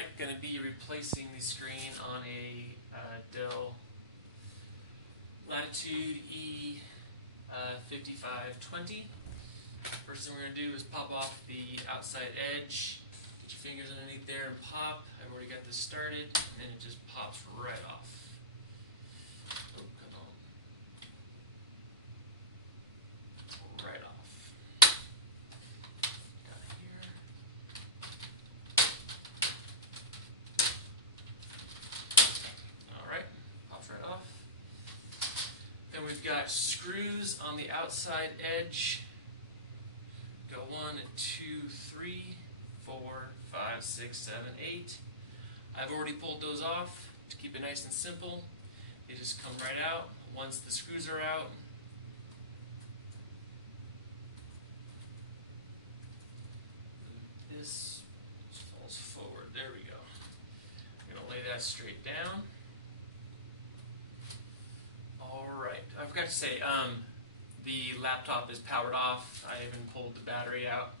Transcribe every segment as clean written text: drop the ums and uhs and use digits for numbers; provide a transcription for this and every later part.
Alright, going to be replacing the screen on a Dell Latitude e5520. First thing we're going to do is pop off the outside edge. Get your fingers underneath there and pop. I've already got this started, and then it just pops right off. Oh, come on. Right off. Got it here. Alright, pops right off. Then we've got screws on the outside edge. Go 1, 2, 3, 4, 5, 6, 7, 8. I've already pulled those off to keep it nice and simple. They just come right out once the screws are out. This falls forward. There we go. I'm going to lay that straight down. Alright, I forgot to say, the laptop is powered off. I even pulled the battery out.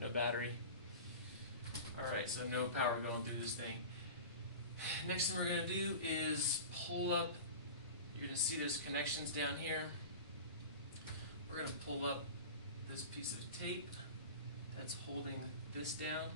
No battery. Alright, so no power going through this thing. Next thing we're going to do is pull up. You're going to see there's connections down here. We're going to pull up this piece of tape that's holding this down.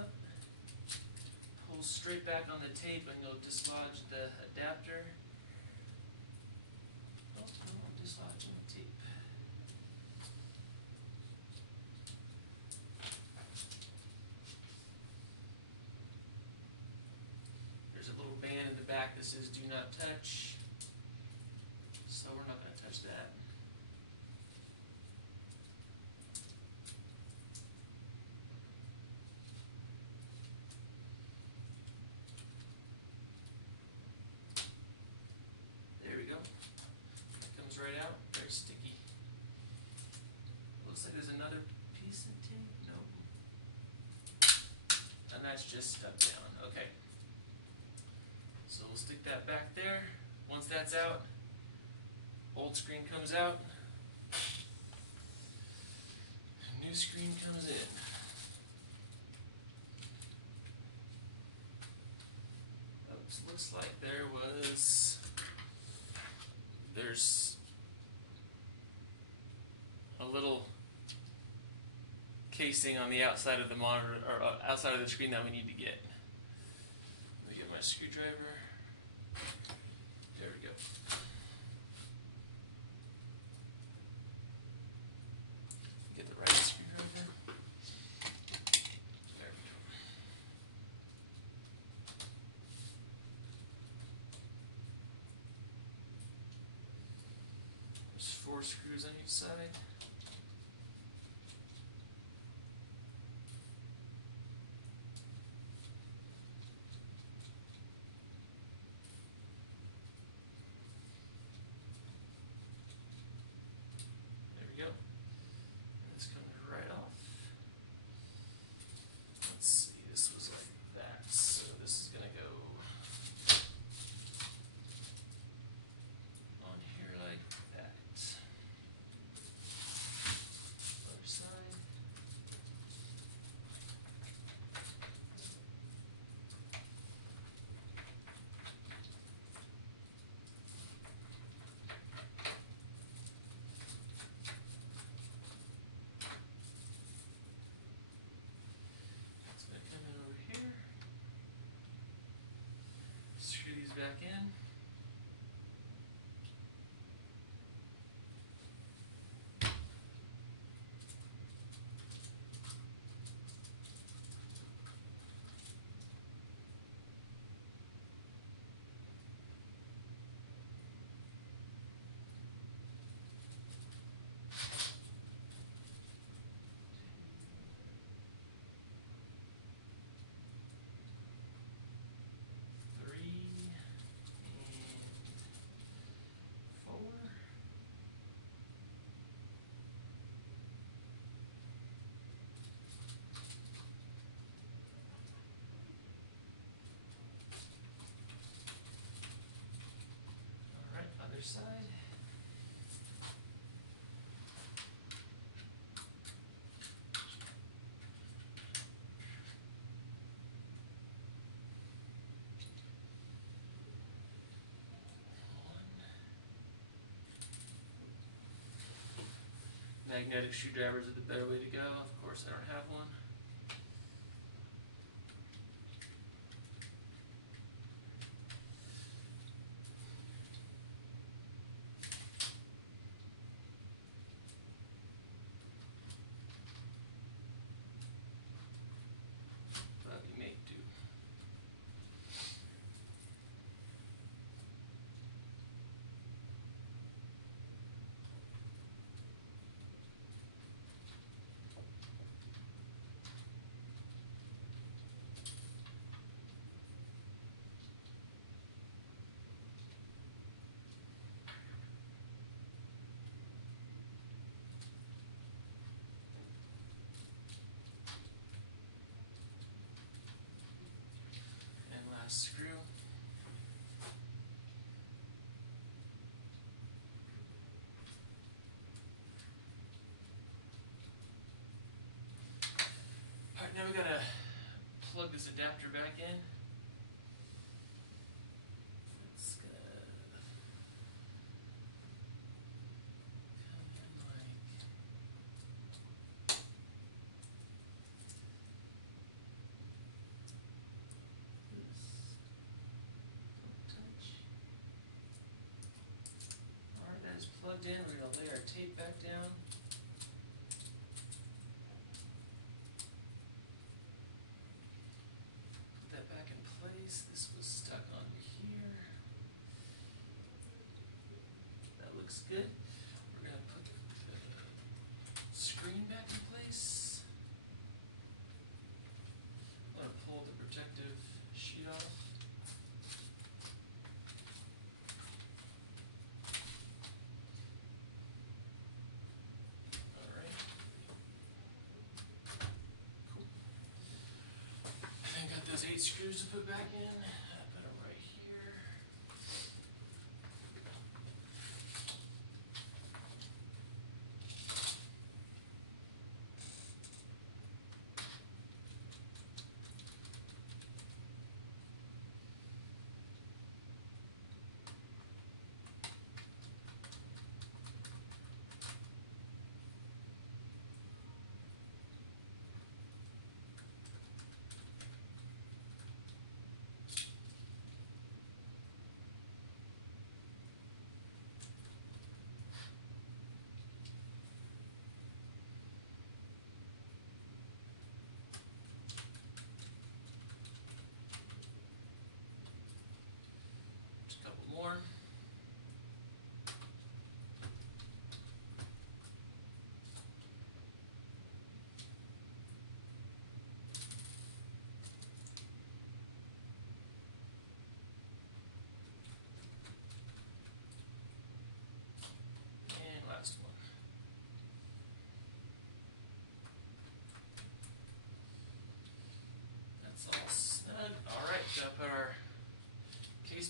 Up, pull straight back on the tape, and you'll dislodge the adapter. Oh, no, dislodging the tape. There's a little band in the back that says "Do not touch," so we're not going to touch that. Right out, very sticky. Looks like there's another piece of tape. Nope. And that's just stuck down. Okay. So we'll stick that back there. Once that's out, old screen comes out. New screen comes in. Oops, looks like there's a little casing on the outside of the monitor, or outside of the screen, that we need to get. Let me get my screwdriver. There we go. Get the right screwdriver. There we go. There's 4 screws on each side. magnetic screwdrivers are the better way to go. Of course, I don't have one. But we may do. Screw. Alright, now we gotta plug this adapter back in. It's gonna come in like this. Alright, that is plugged in. We're going to lay our tape back down. Put that back in place. This was stuck on here. That looks good. We're going to put the screen back in place. I'm going to pull the protective sheet off. Those 8 screws to put back in. I put them right here.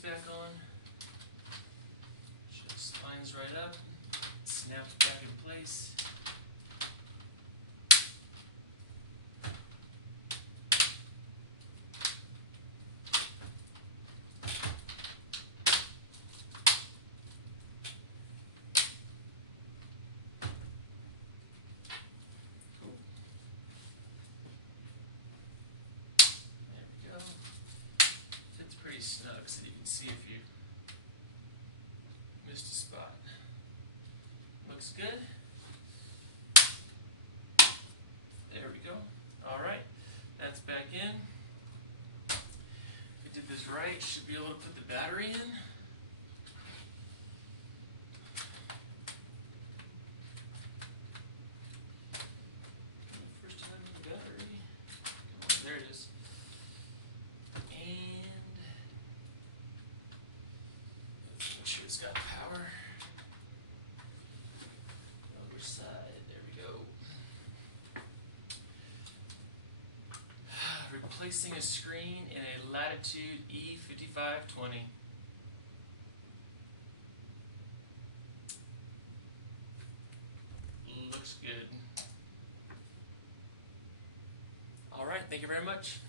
Back on. Just lines right up, snaps back in place. Cool. There we go. Fits pretty snug so you can see if you missed a spot. Looks good. There we go. Alright, that's back in. If we did this right, should be able to put the battery in. First time with the battery. Come on, there it is. Make sure it's got power. Other side, there we go. Replacing a screen in a Latitude e5520. Looks good. All right, thank you very much.